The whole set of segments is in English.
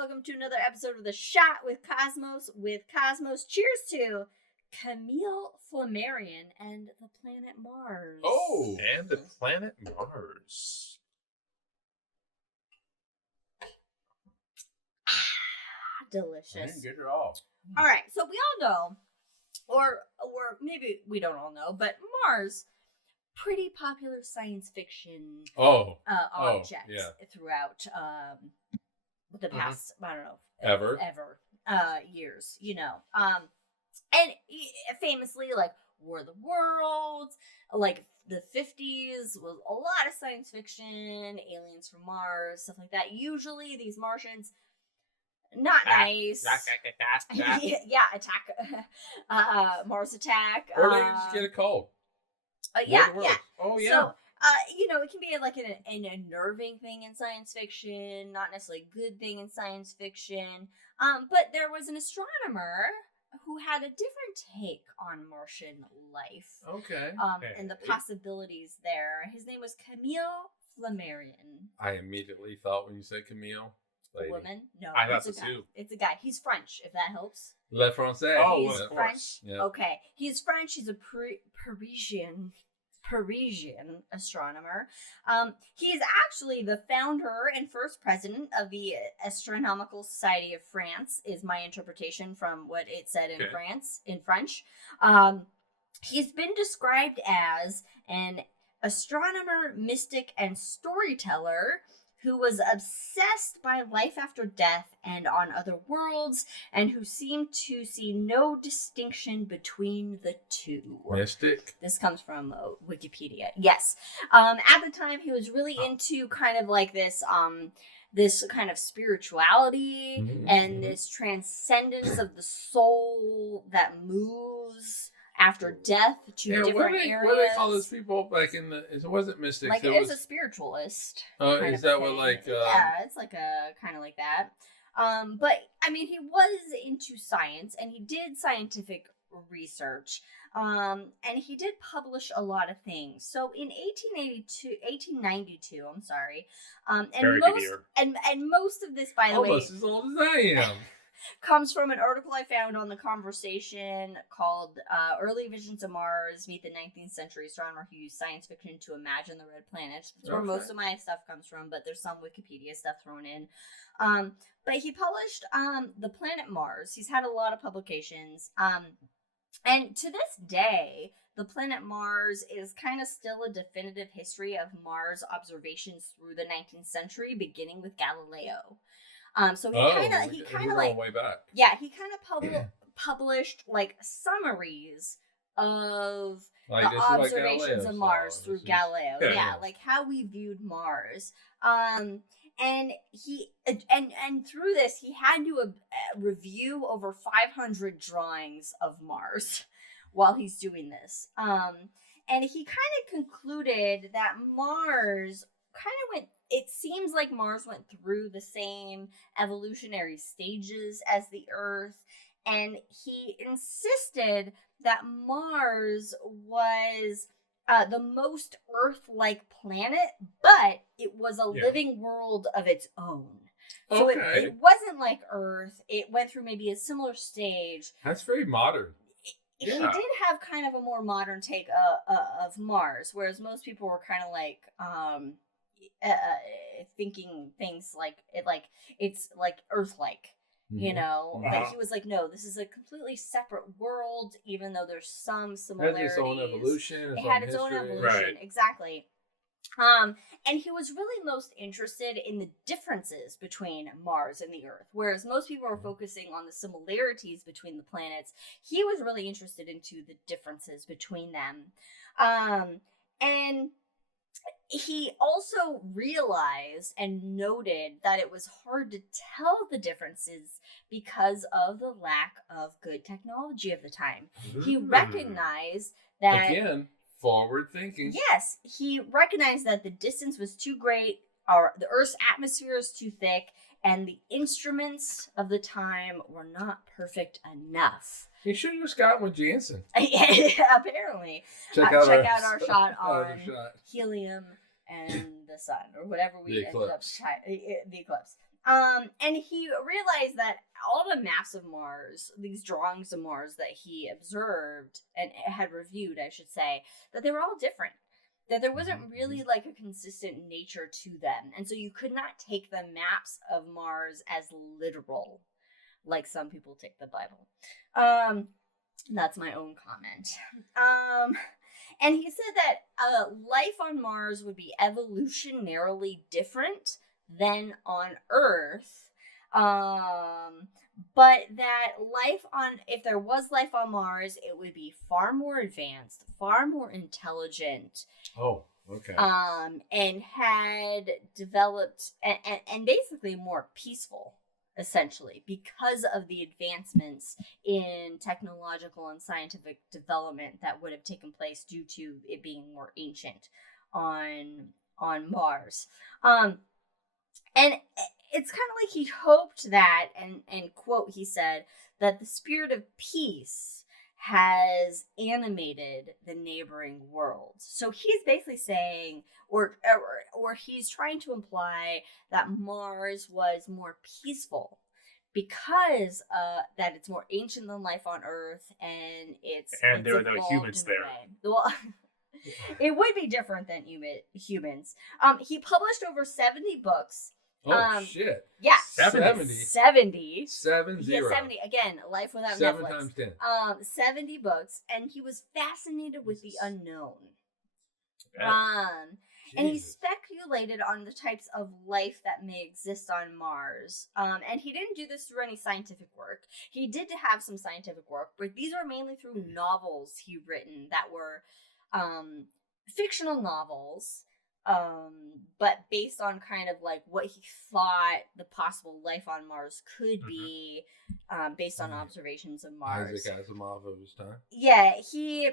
welcome to another episode of The Shot with Cosmos. Cheers to Camille Flammarion and the planet Mars. Oh! And the planet Mars. Delicious. Get it all. All right, so we all know, or maybe we don't all know, but Mars, pretty popular science fiction object throughout the past, I don't know, ever years, you know. And famously, like War of the Worlds, like the 50s was a lot of science fiction, aliens from Mars, stuff like that. Usually these Martians, not nice. Yeah, attack. Mars attack. Or they just get a cold. Yeah. Oh, yeah. So, you know, it can be like an unnerving thing in science fiction, not necessarily a good thing in science fiction. But there was an astronomer who had a different take on Martian life. Okay. And the possibilities there. His name was Camille Flammarion. I immediately thought when you said Camille. A woman? No, it's a guy. It's a guy. He's French, if that helps. Le Français. Oh, he's French. Yeah. Okay. He's French. He's a Parisian astronomer. He is actually the founder and first president of the Astronomical Society of France, is my interpretation from what it said in French. He's been described as an astronomer, mystic, and storyteller who was obsessed by life after death and on other worlds, and who seemed to see no distinction between the two. Mystic? This comes from Wikipedia. Yes. At the time, he was really into kind of like this kind of spirituality and this transcendence of the soul that moves after death to different areas. What do they call those people? Like it wasn't mystics. Like it was a spiritualist. Oh, is that what like? Yeah, it's like a kind of like that. But I mean, he was into science and he did scientific research. And he did publish a lot of things. So in 1892, I'm sorry. And most of this, by the way, almost as old as I am. Comes from an article I found on The Conversation called Early Visions of Mars Meet the 19th Century Astronomer Who Used Science Fiction to Imagine the Red Planet. That's where most of my stuff comes from, but there's some Wikipedia stuff thrown in. But he published The Planet Mars. He's had a lot of publications. And to this day, the planet Mars is kind of still a definitive history of Mars observations through the 19th century, beginning with Galileo. So he kind of like way back. Yeah, he kind of published like summaries of the observations of Mars through Galileo. Yeah, like how we viewed Mars. And he and through this he had to review over 500 drawings of Mars while he's doing this. And he kind of concluded that Mars kind of went. It seems like Mars went through the same evolutionary stages as the Earth, and he insisted that Mars was the most Earth-like planet, but it was a living world of its own. So it wasn't like Earth. It went through maybe a similar stage. That's very modern. He did have kind of a more modern take of Mars, whereas most people were kind of like... thinking things like it's like Earth-like, you know. But he was like, no, this is a completely separate world, even though there's some similarities. It had its own evolution. It had its own evolution, exactly. And he was really most interested in the differences between Mars and the Earth, whereas most people were focusing on the similarities between the planets. He was really interested into the differences between them, and he also realized and noted that it was hard to tell the differences because of the lack of good technology of the time. He recognized that... Again, forward thinking. Yes, he recognized that the distance was too great, the Earth's atmosphere is too thick, and the instruments of the time were not perfect enough. He should have just gotten with Jansen. Apparently. Check out our shot on helium and the sun, or whatever we ended up the eclipse. And he realized that all the maps of Mars, these drawings of Mars that he observed and had reviewed, I should say, that they were all different. That there wasn't really like a consistent nature to them. And so you could not take the maps of Mars as literal, like some people take the Bible. That's my own comment. And he said that life on Mars would be evolutionarily different than on Earth. But that if there was life on Mars, it would be far more advanced, far more intelligent. Oh, okay. And had developed and basically more peaceful, essentially, because of the advancements in technological and scientific development that would have taken place due to it being more ancient on Mars. And it's kind of like he hoped that, and quote, he said, that the spirit of peace has animated the neighboring worlds. So he's basically saying, or he's trying to imply that Mars was more peaceful because that it's more ancient than life on Earth, and there are no humans there. Well, it would be different than humans. He published over 70 books. Oh, shit. Yeah. 70. 70. 70. Yeah, 70. Again, Life Without 7 Netflix. times 10. 70 books, and he was fascinated with the unknown. And he speculated on the types of life that may exist on Mars. And he didn't do this through any scientific work. He did have some scientific work, but these are mainly through novels he written that were fictional novels. But based on kind of like what he thought the possible life on Mars could be, based on observations of Mars. Isaac Asimov of his time. Yeah, he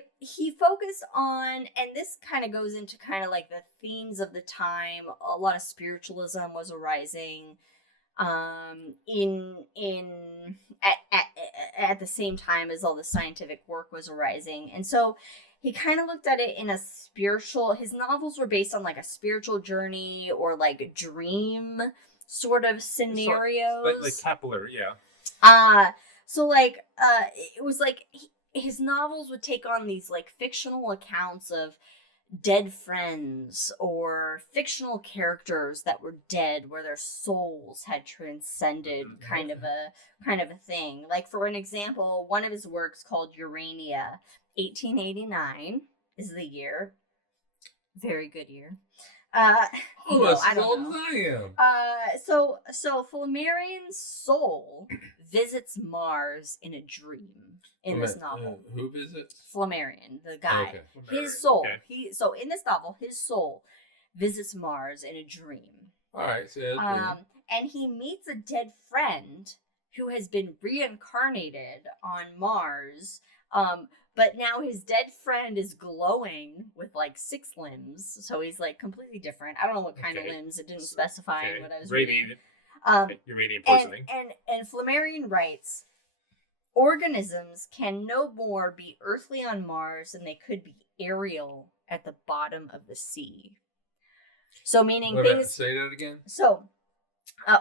focused on, and this kind of goes into kind of like the themes of the time. A lot of spiritualism was arising, at the same time as all the scientific work was arising, and so he kind of looked at it in a spiritual. His novels were based on like a spiritual journey or like dream sort of scenarios, like Kepler, yeah. So like it was like his novels would take on these like fictional accounts of dead friends or fictional characters that were dead, where their souls had transcended, kind of a thing. Like, for an example, one of his works called Urania, 1889 is the year. Very good year. That's as old as I am. So Flammarion's soul visits Mars in a dream in this novel. Who visits? Flamarrion, the guy. Okay. His soul. Okay. So in this novel, his soul visits Mars in a dream. All right. So and he meets a dead friend who has been reincarnated on Mars. But now his dead friend is glowing with like 6 limbs, so he's like completely different. I don't know what kind of limbs. It didn't specify what I was reading. Uranium poisoning. And Flamarrion writes, organisms can no more be earthly on Mars than they could be aerial at the bottom of the sea. So meaning things. Say that again. So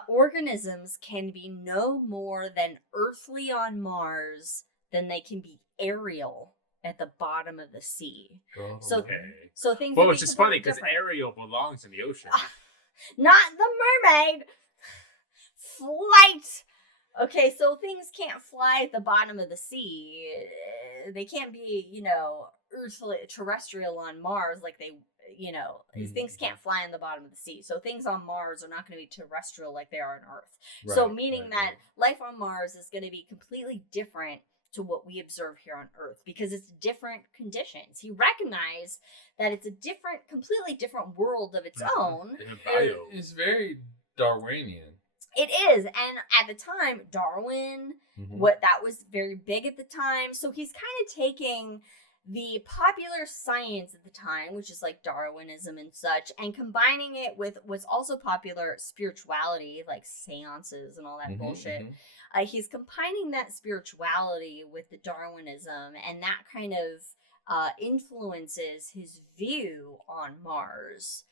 organisms can be no more than earthly on Mars than they can be aerial at the bottom of the sea. Oh, so things. Well, it's just funny because Ariel belongs in the ocean. Not the mermaid. Flight. Okay, so things can't fly at the bottom of the sea. They can't be, earthly, terrestrial on Mars like they, things can't fly on the bottom of the sea. So things on Mars are not going to be terrestrial like they are on Earth. Right, so meaning that life on Mars is going to be completely different to what we observe here on Earth because it's different conditions. He recognized that it's a completely different world of its own. It's very Darwinian. It is, and at the time, Darwin, that was very big at the time. So he's kind of taking the popular science at the time, which is like Darwinism and such, and combining it with what's also popular spirituality, like seances and all that bullshit. He's combining that spirituality with the Darwinism, and that kind of influences his view on Mars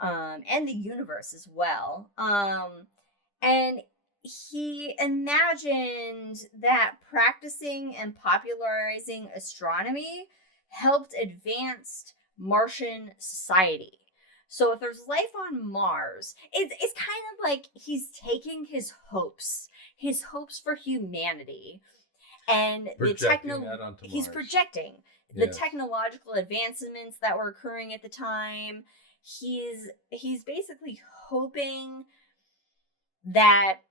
and the universe as well. And he imagined that practicing and popularizing astronomy helped advance Martian society. So if there's life on Mars, it's kind of like he's taking his hopes for humanity, and he's projecting the technological advancements that were occurring at the time. He's basically hoping that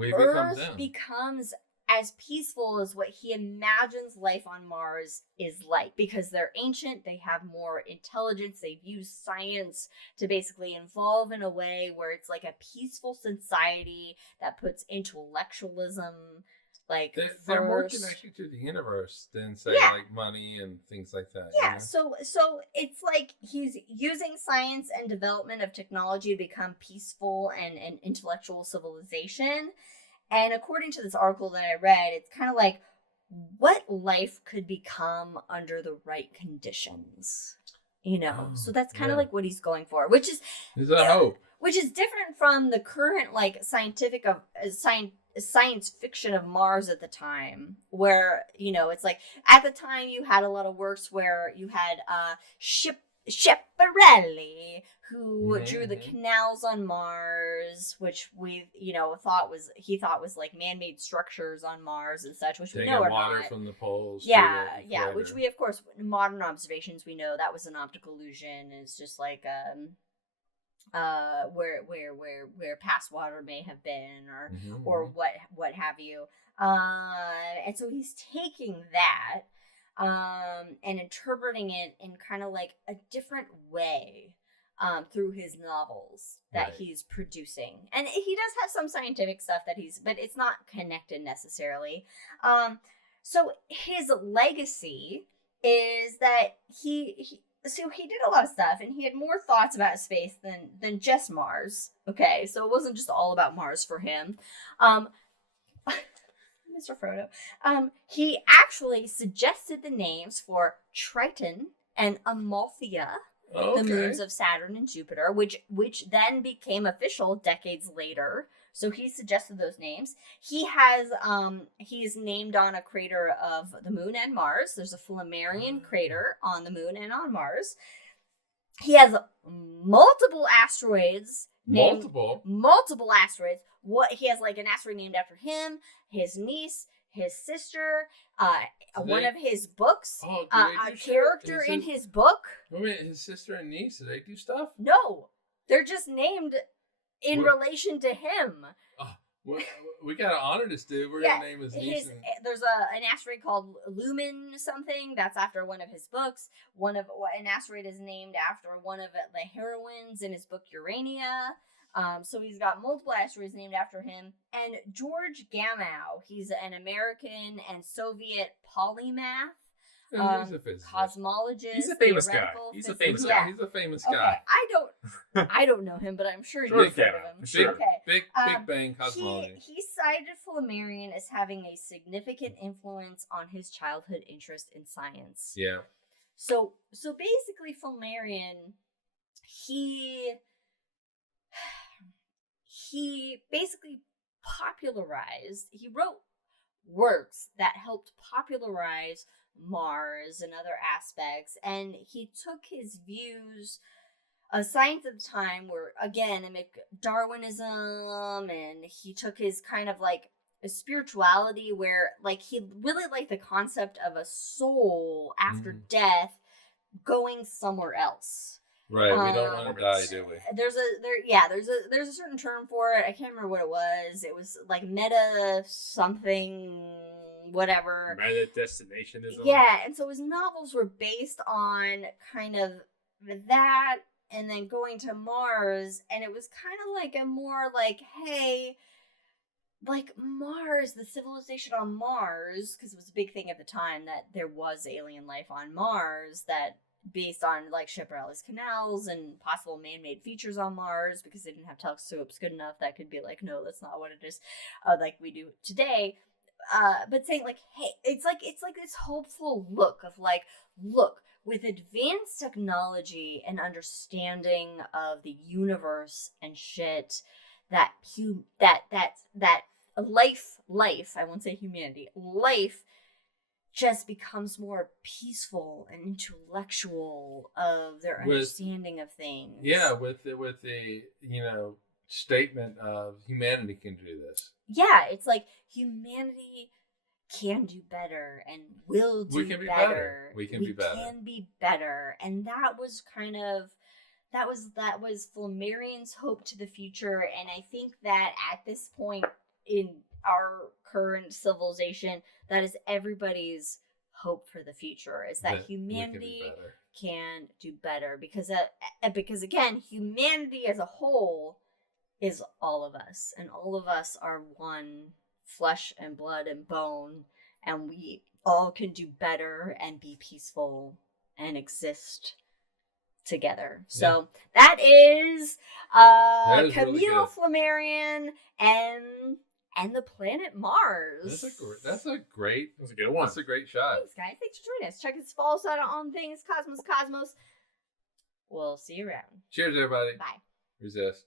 Earth becomes as peaceful as what he imagines life on Mars is like, because they're ancient, they have more intelligence, they've used science to basically evolve in a way where it's like a peaceful society that puts intellectualism like they're more connected to the universe than say like money and things like that. Yeah, you know? so it's like he's using science and development of technology to become peaceful and intellectual civilization. And according to this article that I read, it's kind of like what life could become under the right conditions, you know? So that's kind of like what he's going for, which is a hope. Which is different from the current like science fiction of Mars at the time, where, you know, it's like at the time you had a lot of works where you had Schiaparelli, who drew the canals on Mars, which he thought was like man-made structures on Mars and such, which we know are water not. from the poles. Yeah, which we, of course, in modern observations, we know that was an optical illusion. It's just like where past water may have been, or what have you. And so he's taking that and interpreting it in kind of like a different way through his novels that he's producing. And he does have some scientific stuff but it's not connected necessarily. So his legacy is that he did a lot of stuff, and he had more thoughts about space than just Mars. Okay, so it wasn't just all about Mars for him. Mr. Frodo. He actually suggested the names for Triton and Amalthea, the moons of Saturn and Jupiter, which then became official decades later. So he suggested those names. He's named on a crater of the moon and Mars. There's a Flamarrion crater on the moon and on Mars. He has multiple asteroids. Multiple asteroids. He has like an asteroid named after him, his niece, his sister, one of his books, a character in his book. Wait, his sister and niece, do they do stuff? No, they're just named in relation to him. We gotta honor this dude. We're gonna name his niece. There's an asteroid called Lumen something that's after one of his books. An asteroid is named after one of the heroines in his book Urania. So he's got multiple asteroids named after him. And George Gamow, he's an American and Soviet polymath. He's a physicist. Cosmologist. He's a famous guy. He's a famous guy. Okay, I don't know him, but I'm sure you've heard of him. Sure. Big Bang cosmology. He cited Flammarion as having a significant influence on his childhood interest in science. Yeah. So basically, Flammarion, he basically he wrote works that helped popularize Mars and other aspects, and he took his views of science at the time were, again, Darwinism, and he took his kind of like a spirituality where like he really liked the concept of a soul after death going somewhere else. Right, we don't want to die, do we? There's a certain term for it. I can't remember what it was. It was like meta something, whatever. Meta destinationism. Yeah, and so his novels were based on kind of that, and then going to Mars, and it was kind of like a more like, hey, like Mars, the civilization on Mars, because it was a big thing at the time that there was alien life on Mars, that based on like Schiaparelli's canals and possible man-made features on Mars, because they didn't have telescopes good enough that could be like, no, that's not what it is, like we do today. But saying like, hey, it's like this hopeful look of like, look, with advanced technology and understanding of the universe and shit, that life, I won't say humanity, life just becomes more peaceful and intellectual of their understanding of things. Yeah, with the statement of humanity can do this. Yeah, it's like humanity can do better and will do better. We can be better. We can be better. And that was kind of that was Flammarion's hope to the future, and I think that at this point in our current civilization, that is everybody's hope for the future, is that humanity can do better, because again, humanity as a whole is all of us, and all of us are one flesh and blood and bone, and we all can do better and be peaceful and exist together. So that is Camille Flammarion and the planet Mars. That's a great That's a good one. That's a great shot. Thanks, guys. Thanks for joining us. Check us, follow us out on things Cosmos. We'll see you around. Cheers, everybody. Bye. Resist.